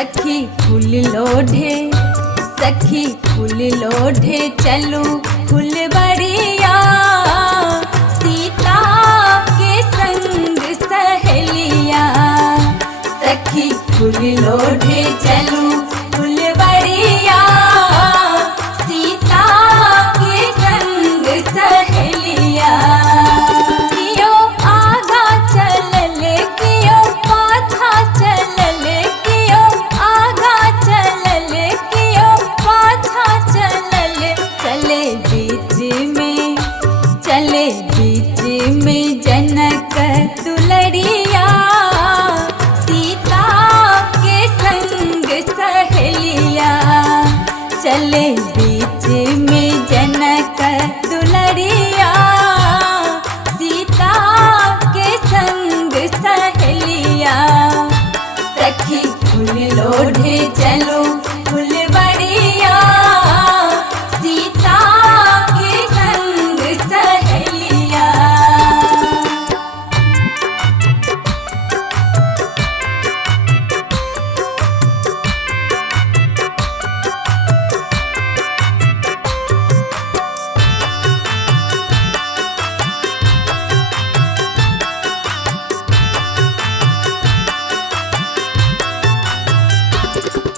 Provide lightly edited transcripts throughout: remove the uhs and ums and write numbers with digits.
सखी फूल लोढ़े, सखी फूल लोढ़े चलू फुलवरिया, सीता के संग सहेलिया। सखी फूल लोढ़े चलू फुलवरिया, सीता के संग सहेलिया। कियो आगा चलल, कियो पाछा चलल, कियो आगा चलल, कियो पाछा चलल। चले बीच में, चले बीच में जनक दुलरिया, सीता के संग सहेलिया। चले बीच में जनक दुलरिया, सीता के संग सहेलिया। सखी फूल लोढ़े चलो फुलवरिया, सीता के संग सहेलिया।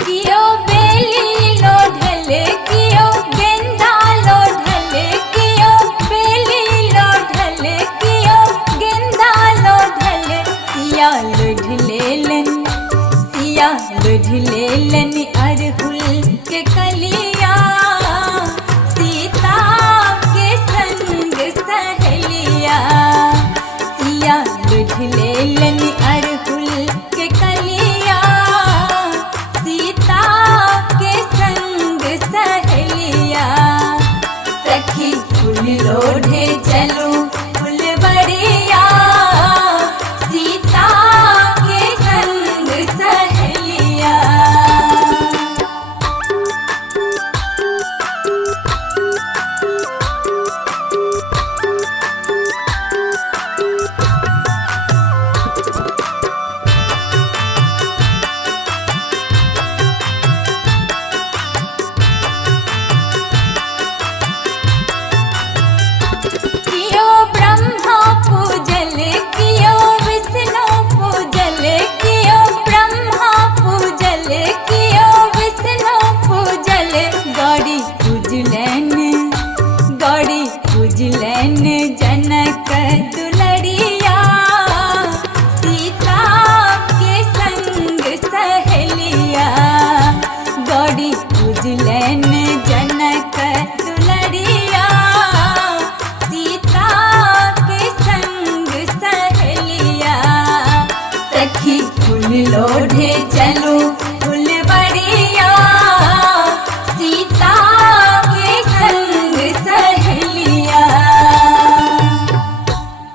कियो बेली लोढ़ल, कियो गेंदा लोढ़ल, कियो बेली लोढ़ल, कियो गेंदा लोढ़ल। सिया लोढ़ लेलन, सिया लोढ़ लेलन अरहुल के कलिया, सीता के संग सहेलिया। सिया लोढ़ लेलन अरहुल के कलिया, सीता के संग सहेलिया। सखी फूल लोढ़े चलो फुलवरिया, सीता के संग सहेलिया। कियो ब्रह्मा पूजल, कियो विष्णु पूजल, कियो ब्रह्मा पूजल, कियो विष्णु पूजल। गौरी पूजलन, गौरी पूजलन जनक दुलरिया, सीता के संग सहेलिया। गौरी पूजलन जनक दुलरिया, सीता के संग सहेलिया। सखी फूल लोढ़े चलो